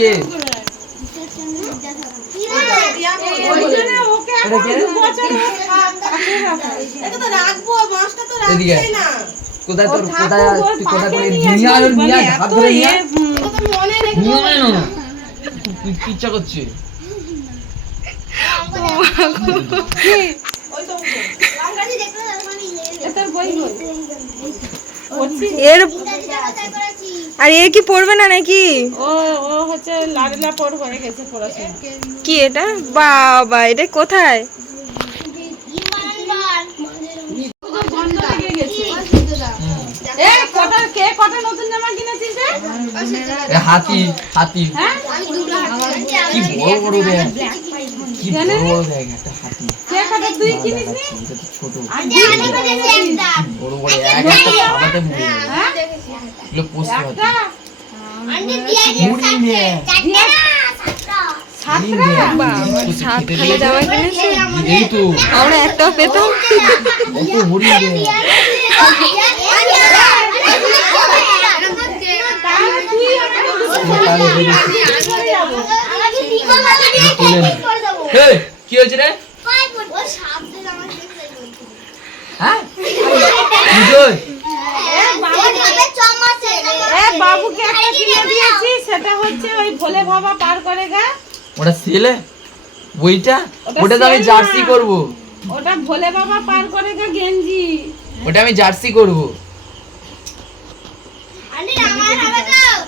কে কোথায় তোর কোথায় তুই কোথায় করে নিয়ে নিয়ে আয়? নিয়ে আয়, হাত ধরে নিয়ে আয়। হুম। এটা তো রেখে নিয়ে আয় না। তুই কি ইচ্ছা করছিস? এর আর এ কি পড়বে না নাকি? ও ও হচ্ছে লাডলা পড় হয়ে গেছে পড়াশোনা। কি এটা? বাবা এটা কোথায়? হাতি হাতি। হ্যাঁ? কি বড় বড় ব্যাগ। কি বড় বড় ব্যাগ একটা হাতি। তুই কিনিস ছোট। বড় বড় এক একটা মরে এগুলো হবে একটা মুড়ি নিয়ে। এই তো। আমরা একটাও পেতাম। কত। হে কি হয়েছে রে? হ্যাঁ বিজয় এ বাবুকে একটা কিনে দিয়েছি সেটা হচ্ছে ওই ভোলে বাবা পার করে গা। ওটা বইটা? ওটা তো আমি জার্সি। করব। ওটা ভোলে বাবা পার করে গা গেঞ্জি। ওটা আমি জার্সি করব।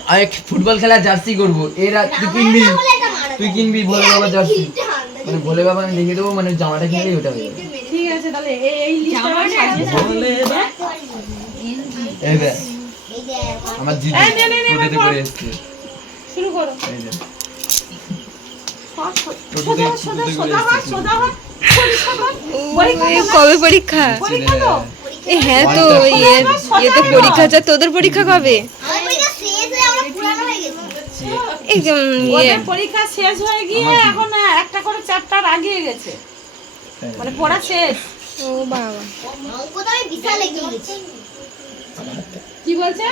আমি ফুটবল খেলা জার্সি করব। এরা তুই কিনবি? তুই কিনবি ভোলে বাবা জার্সি? মানে ভোলে বাবা আমি লিখে দেবো মানে জামাটা কিনলেই ওটা হয়ে যাবে। ঠিক আছে তাহলে এই এই লিস্টটা ভোলে বা- এই দেখ। আমার দিদি এই নে, নে, নে, টোটোতে করে এসছে। শুরু করো। এই কর, কবে পরীক্ষা? হ্যাঁ তো ইয়ে ইয়ে তো পরীক্ষা যা তোদের পরীক্ষা কবে? এই ইয়ে। পরীক্ষা শেষ হয়ে গিয়ে এখন একটা করে চ্যাপ্টার আগিয়ে গেছে। মানে পড়া শেষ। ও বাবা। কি বলছে?